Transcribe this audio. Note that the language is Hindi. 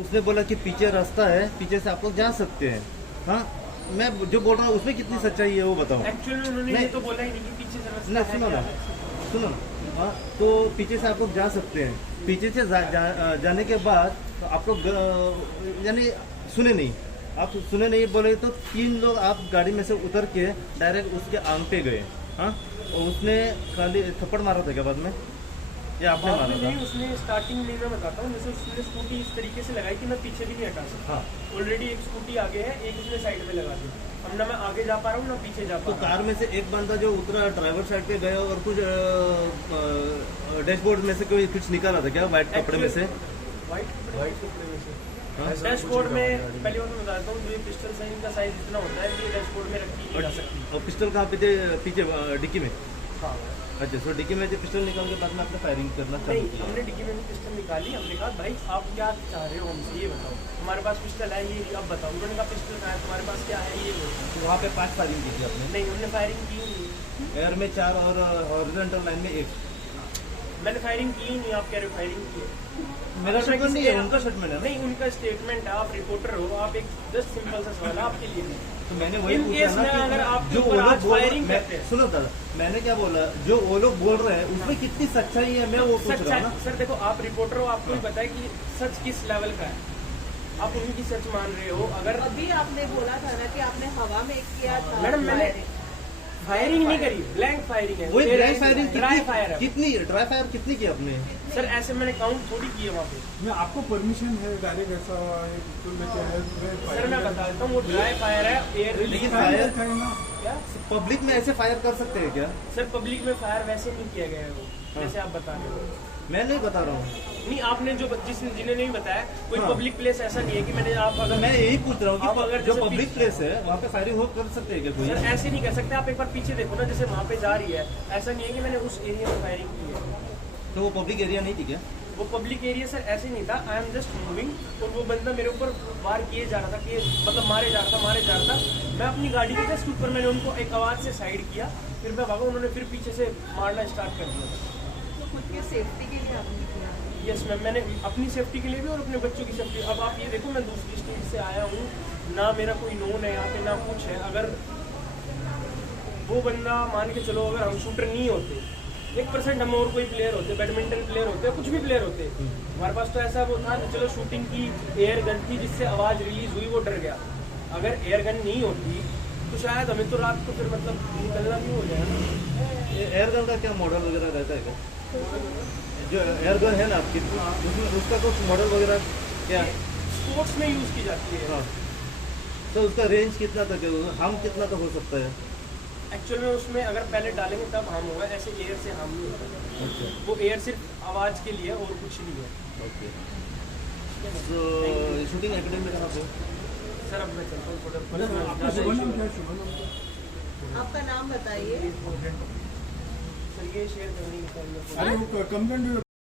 उसने बोला कि पीछे रास्ता है, पीछे से आप लोग जा सकते हैं। हाँ, मैं जो बोल रहा हूँ उसमें कितनी सच्चाई है वो बताओ। एक्चुअली उन्होंने ये तो बोला ही नहीं कि पीछे से रास्ता नहीं, है सुनो क्या। ना, सुनो ना। हाँ, तो पीछे से आप लोग जा सकते हैं। पीछे से जाने के बाद तो आप लोग यानी सुने नहीं, आप सुने नहीं बोले तो 3 लोग आप गाड़ी में से उतर के डायरेक्ट उसके आंग पे गए। हाँ, और उसने खाली थप्पड़ मारा था क्या बाद में, या आपने बाद मारा में था? नहीं, उसने स्टार्टिंग में मैं बताता हूँ, जैसे उसने स्कूटी इस तरीके से लगाई कि मैं पीछे भी नहीं हटा सकता। हाँ, ऑलरेडी एक स्कूटी आगे है, एक उसने साइड में लगा दी। अब ना मैं आगे जा पा रहा हूँ ना पीछे जा तो पा रहा कार में से एक बंदा जो उतरा ड्राइवर साइड पे गया और कुछ डैशबोर्ड में से कोई कुछ निकाला था क्या व्हाइट कपड़े में से? हूँ। वाइट कपड़े में से हाँ? डैशबोर्ड में पहले बात मैं बताता हूँ, ये पिस्टल साइज का साइज इतना होता है कि डैशबोर्ड में रखी नहीं जा सकती। और पिस्टल कहाँ पे थे? पीछे डिक्की में। हाँ अच्छा, तो डिक्की में जो पिस्टल निकाल के बाद में आपने फायरिंग करना चालू नहीं, किया? हमने डिक्की में पिस्टल निकाली। हमने कहा भाई आप क्या चाह रहे हो हमसे, ये बताओ। हमारे पास पिस्टल है, ये अब बताओ। उन्होंने कहा पिस्टल कहाँ है, तुम्हारे पास क्या है, ये बताओ। तो वहाँ पे 5 फायरिंग की थी आपने? नहीं, हमने फायरिंग की नहीं। एयर में 4 और हॉरिजॉन्टल लाइन में 1। मैंने फायरिंग की ही नहीं, आप कह रहे हो फायरिंग की है। मेरा अब मैं स्टेटमेंट नहीं किसी- है, उनका स्टेटमेंट है ना? नहीं, उनका स्टेटमेंट है। आप रिपोर्टर हो, आप एक जस्ट सिंपल सा सवाल है आपके लिए। तो मैंने वही इन पूछा केस ना में अगर कि आपके जो ऊपर वो लोग आज बोल फायरिंग करते हैं। सुनो दादा, मैंने क्या बोला, जो वो लोग बोल रहे हैं उसमें कितनी सच्चाई है मैं वो पूछ रहा हूँ ना। सर देखो, आप रिपोर्टर हो, आपको भी पता है कि सच किस लेवल का है। आप उनकी सच मान रहे हो। अगर अभी आपने बोला था ना कि आपने हवा में किया था। मैडम, मैंने फायरिंग नहीं करी, ब्लैंक फायरिंग है। वही ड्राई फायरिंग ड्राई फायर है। कितनी ड्राई फायर कितनी की आपने? सर ऐसे मैंने काउंट थोड़ी किए वहाँ पे। मैं आपको परमिशन है डायरेक्ट ऐसा तो लेके आए सर मैं बता देता हूँ, वो ड्राई फायर है, एयर लेकिन रिलीज फायर ना क्या। पब्लिक में ऐसे फायर कर सकते हैं क्या? सर पब्लिक में फायर वैसे नहीं किया गया है वो, जैसे आप बता रहे हो। मैं नहीं बता रहा हूँ। नहीं, आपने जो जिन्हें नहीं बताया, कोई हाँ। पब्लिक प्लेस ऐसा नहीं है कि मैंने आप तो अगर मैं यही पूछ रहा हूँ आप कि अगर जो जैसे पब्लिक प्लेस है वहाँ पे फायरिंग हो कर सकते हैं क्या कोई? सर ऐसे नहीं कर सकते। आप एक बार पीछे देखो ना, जैसे वहाँ पे जा रही है, ऐसा नहीं है कि मैंने उस एरिया में फायरिंग की है। तो वो पब्लिक एरिया नहीं थी क्या? वो पब्लिक एरिया सर ऐसे नहीं था। आई एम जस्ट मूविंग और वो बंदा मेरे ऊपर वार किए जा रहा था, कि मतलब मारे जा रहा था। मैं अपनी गाड़ी के जस्ट ऊपर, मैंने उनको एक आवाज़ से साइड किया, फिर मैं भागा, उन्होंने फिर पीछे से मारना स्टार्ट कर दिया। तो खुद की सेफ्टी के लिए आपने किया। यस मैम, मैंने अपनी सेफ्टी के लिए भी और अपने बच्चों की सेफ्टी। अब आप ये देखो, मैं दूसरी स्टेट से आया हूँ, ना मेरा कोई नोन है यहाँ पे, ना कुछ है। अगर वो बंदा मान के चलो, अगर हम शूटर नहीं होते, 1% हम और कोई प्लेयर होते, बैडमिंटन प्लेयर होते, कुछ भी प्लेयर होते, हमारे पास तो ऐसा वो था कि चलो शूटिंग की एयर गन थी जिससे आवाज़ रिलीज हुई, वो डर गया। अगर एयर गन नहीं होती तो शायद हमें तो रात को फिर मतलब निकलना भी हो जाए ना। एयर गन का क्या मॉडल वगैरह रहता है क्या? जो एयर गन है ना आपकी, उसमें उसका कुछ मॉडल वगैरह क्या है? स्पोर्ट्स में यूज़ की जाती है। हाँ, तो उसका रेंज कितना तक है, हम कितना तक हो सकता है? एक्चुअल में उसमें अगर पहले डालेंगे तब हार्म होगा, ऐसे एयर से हार्म नहीं होता। अच्छा, वो एयर सिर्फ आवाज़ के लिए और कुछ नहीं है। ओके। तो शूटिंग एकेडमी कहाँ पे? सर अब मैं चलता हूँ थोड़ा आपका शुभ नाम क्या है? शुभ नाम क्या? आपका नाम बताइए। सर ये शेयर करनी है। अरे वो कंप्लेंट